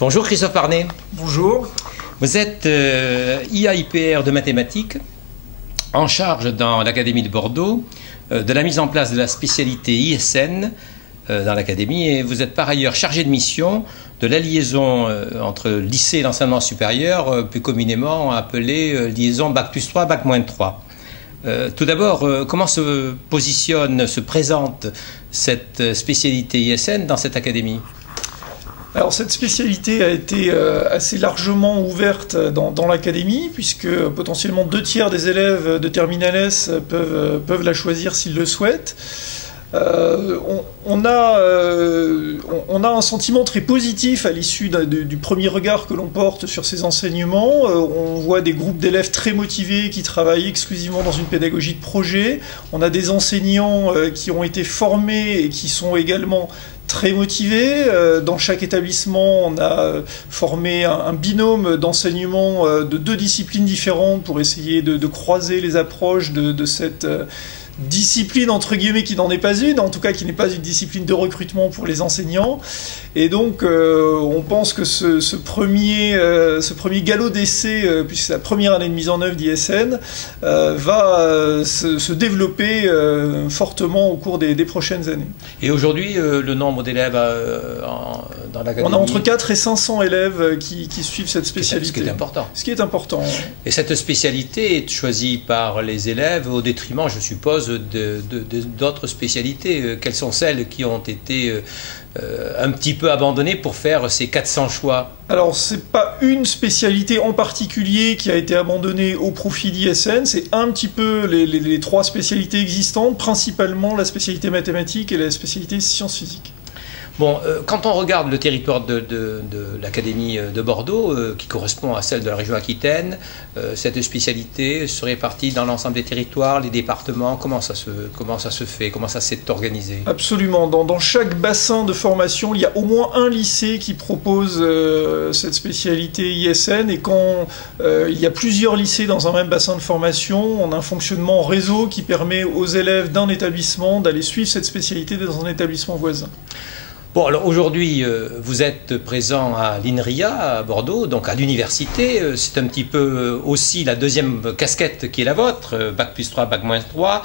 Bonjour Christophe Arnay. Bonjour. Vous êtes IAIPR de mathématiques, en charge dans l'Académie de Bordeaux de la mise en place de la spécialité ISN dans l'Académie, et vous êtes par ailleurs chargé de mission de la liaison entre le lycée et l'enseignement supérieur, plus communément appelée liaison Bac+3, Bac-3. Tout d'abord, comment se positionne, se présente cette spécialité ISN dans cette académie ? Alors cette spécialité a été assez largement ouverte dans l'académie, puisque potentiellement 2/3 des élèves de Terminal S peuvent la choisir s'ils le souhaitent. On a un sentiment très positif à l'issue du premier regard que l'on porte sur ces enseignements. On voit des groupes d'élèves très motivés qui travaillent exclusivement dans une pédagogie de projet. On a des enseignants qui ont été formés et qui sont également très motivés. Dans chaque établissement, on a formé un binôme d'enseignement de 2 disciplines différentes pour essayer de croiser les approches de cette discipline entre guillemets qui n'en est pas une, en tout cas qui n'est pas une discipline de recrutement pour les enseignants. Et donc on pense que ce premier galop d'essai, puisque c'est la première année de mise en œuvre d'ISN, va se développer fortement au cours des prochaines années. Et aujourd'hui, le nombre d'élèves dans l'académie... On a entre 400 et 500 élèves qui suivent cette spécialité. Ce qui est important. Ce qui est important. Et cette spécialité est choisie par les élèves au détriment, je suppose, d'autres spécialités. Quelles sont celles qui ont été un petit peu abandonnées pour faire ces 400 choix? Alors, c'est pas une spécialité en particulier qui a été abandonnée au profit d'ISN, c'est un petit peu les 3 spécialités existantes, principalement la spécialité mathématiques et la spécialité sciences physiques. Bon, quand on regarde le territoire de l'Académie de Bordeaux, qui correspond à celle de la région Aquitaine, cette spécialité se répartit dans l'ensemble des territoires, les départements. Comment ça se fait? Comment ça s'est organisé? Absolument. Dans chaque bassin de formation, il y a au moins un lycée qui propose cette spécialité ISN. Et quand il y a plusieurs lycées dans un même bassin de formation, on a un fonctionnement en réseau qui permet aux élèves d'un établissement d'aller suivre cette spécialité dans un établissement voisin. Bon, alors aujourd'hui, vous êtes présent à l'INRIA, à Bordeaux, donc à l'université. C'est un petit peu aussi la deuxième casquette qui est la vôtre, Bac+3, Bac-3.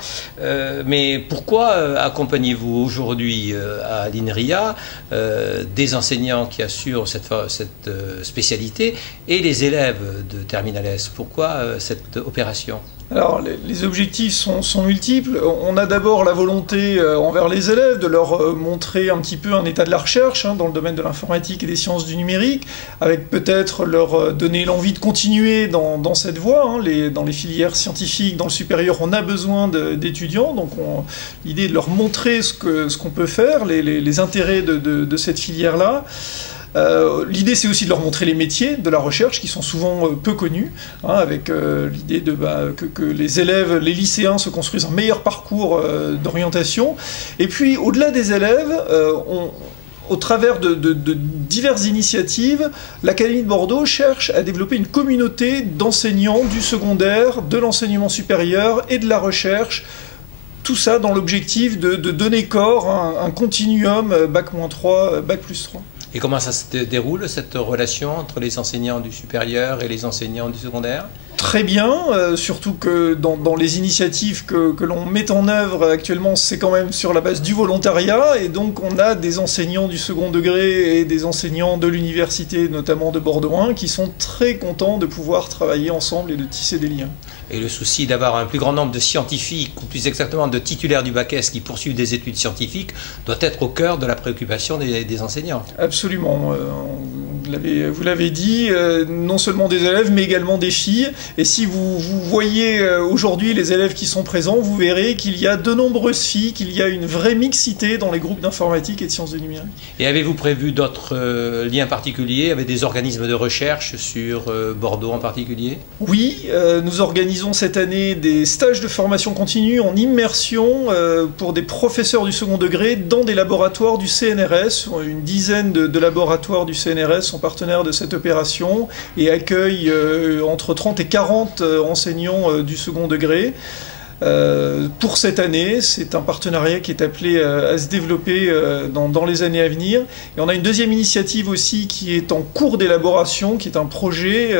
Mais pourquoi accompagnez-vous aujourd'hui à l'INRIA des enseignants qui assurent cette spécialité et les élèves de Terminal S? Pourquoi cette opération? Alors, les objectifs sont multiples. On a d'abord la volonté envers les élèves de leur montrer un petit peu un état de la recherche dans le domaine de l'informatique et des sciences du numérique, avec peut-être leur donner l'envie de continuer dans cette voie. Dans les filières scientifiques, dans le supérieur, on a besoin d'étudiants, donc l'idée est de leur montrer ce qu'on peut faire, les intérêts de cette filière-là. L'idée, c'est aussi de leur montrer les métiers de la recherche qui sont souvent peu connus, avec l'idée que les élèves, les lycéens se construisent un meilleur parcours d'orientation. Et puis, au-delà des élèves, au travers de diverses initiatives, l'Académie de Bordeaux cherche à développer une communauté d'enseignants du secondaire, de l'enseignement supérieur et de la recherche. Tout ça dans l'objectif de donner corps à un continuum Bac-3, Bac+3. Et comment ça se déroule, cette relation entre les enseignants du supérieur et les enseignants du secondaire? Très bien, surtout que dans les initiatives que l'on met en œuvre actuellement, c'est quand même sur la base du volontariat, et donc on a des enseignants du second degré et des enseignants de l'université, notamment de Bordeaux 1, qui sont très contents de pouvoir travailler ensemble et de tisser des liens. Et le souci d'avoir un plus grand nombre de scientifiques, ou plus exactement de titulaires du Bac S qui poursuivent des études scientifiques, doit être au cœur de la préoccupation des enseignants. Absolument. Vous l'avez dit, non seulement des élèves, mais également des filles. Et si vous voyez aujourd'hui les élèves qui sont présents, vous verrez qu'il y a de nombreuses filles, qu'il y a une vraie mixité dans les groupes d'informatique et de sciences du numérique. Et avez-vous prévu d'autres liens particuliers avec des organismes de recherche sur Bordeaux en particulier? Oui, nous organisons cette année des stages de formation continue en immersion pour des professeurs du second degré dans des laboratoires du CNRS. Une dizaine de laboratoires du CNRS sont partenaires de cette opération et accueillent entre 30 et 40 enseignants du second degré. pour cette année. C'est un partenariat qui est appelé à se développer dans les années à venir. Et on a une deuxième initiative aussi qui est en cours d'élaboration, qui est un projet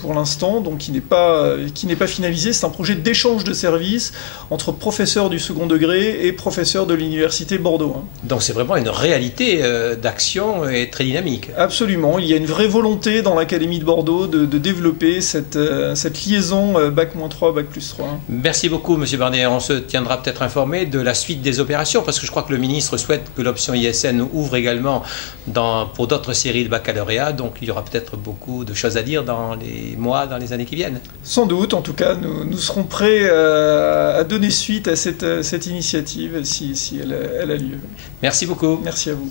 pour l'instant, donc qui n'est pas finalisé. C'est un projet d'échange de services entre professeurs du second degré et professeurs de l'Université Bordeaux. Donc c'est vraiment une réalité d'action et très dynamique. Absolument. Il y a une vraie volonté dans l'Académie de Bordeaux de développer cette liaison Bac-3, Bac+3. Merci beaucoup, Monsieur Barnier. On se tiendra peut-être informé de la suite des opérations, parce que je crois que le ministre souhaite que l'option ISN ouvre également pour d'autres séries de baccalauréat, donc il y aura peut-être beaucoup de choses à dire dans les mois, dans les années qui viennent. Sans doute, en tout cas, nous serons prêts à donner suite à cette initiative si elle a lieu. Merci beaucoup. Merci à vous.